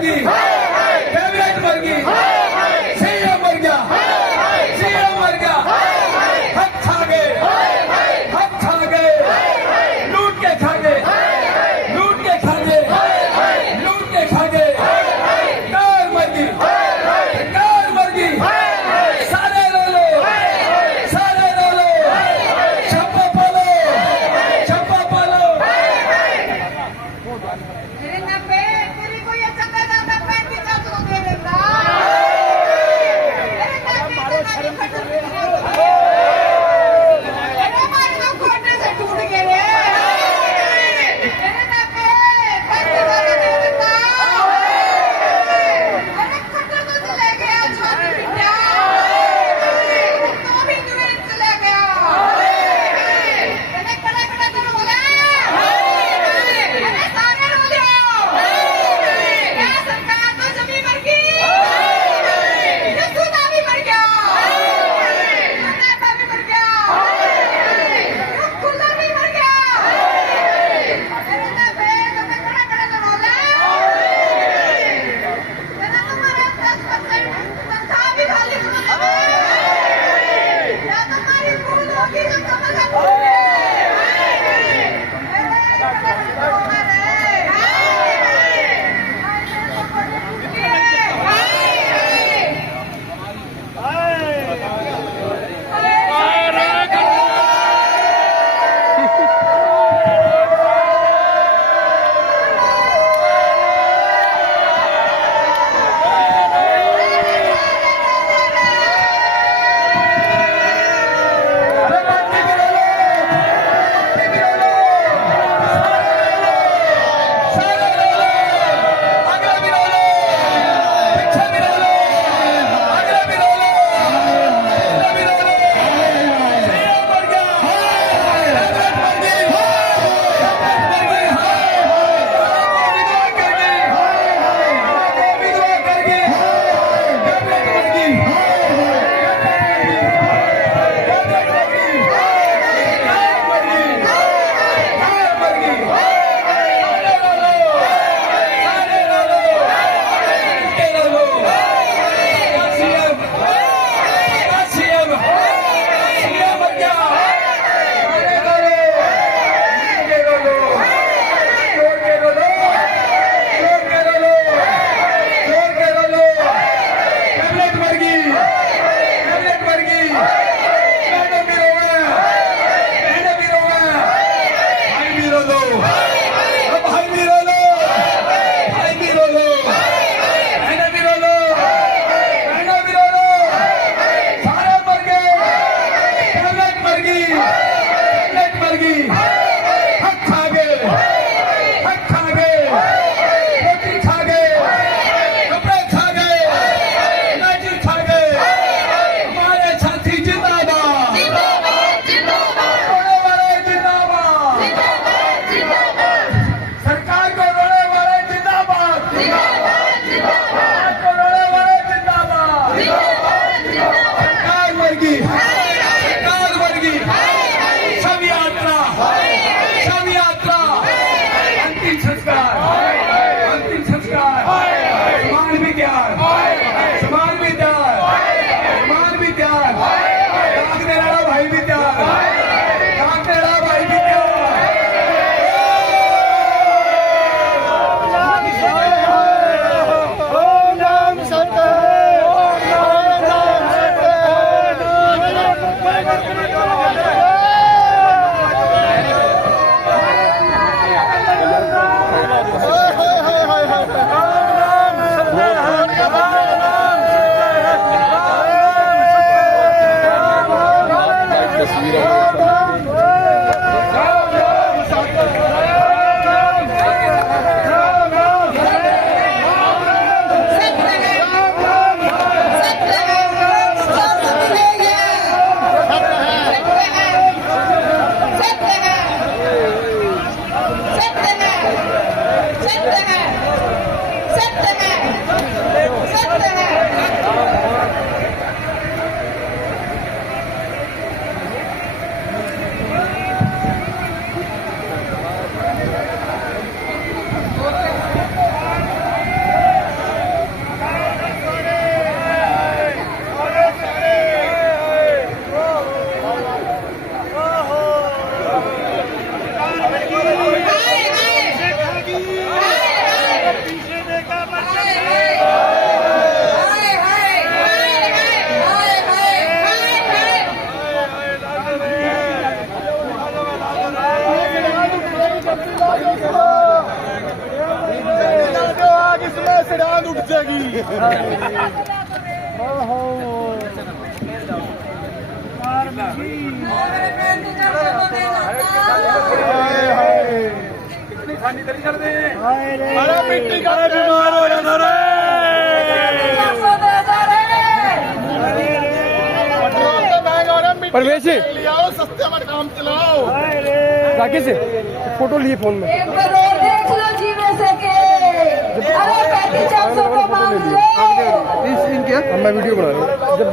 वर्गी cabinet वर्गी CM मर गया हक खा गए लूट के खा गए कार वर्गी सारे रो लो छप्पा पालो तेरी को ये चंदा का पैन की चाट को दे देगा अरे मार को कोटे से टूट गए रे तेरे ना पे पैन की चाट दे देगा अरे खट्टर को चले गया छोटी बिटिया तो भी दूर चले गया अरे कड़ा तो बोला अरे सारे रो जाओ क्या सरकार तो जमी मर गई ये सुना भी मर गया सुना भी मर गया खुदा भी मर गया अरे ना बे तो कड़ा तो बोला मैंने तुम्हारा 10% तनख्वाह भी खाली सुना दे या तुम्हारी भूल होगी जो कमला आग इसमें सिडान उठ जाएगी। अरे मिट्टी का बीमार हो रहा रे। पेट्रोल तो महंगा हो रहा है, मिट्टी ले आओ, सस्ते में काम चलाओ। राकेश फोटो लिए फोन में एक बार और देख लो जी में से के अरे 3500 को मांग लो। मैं वीडियो बना रहा हूँ जब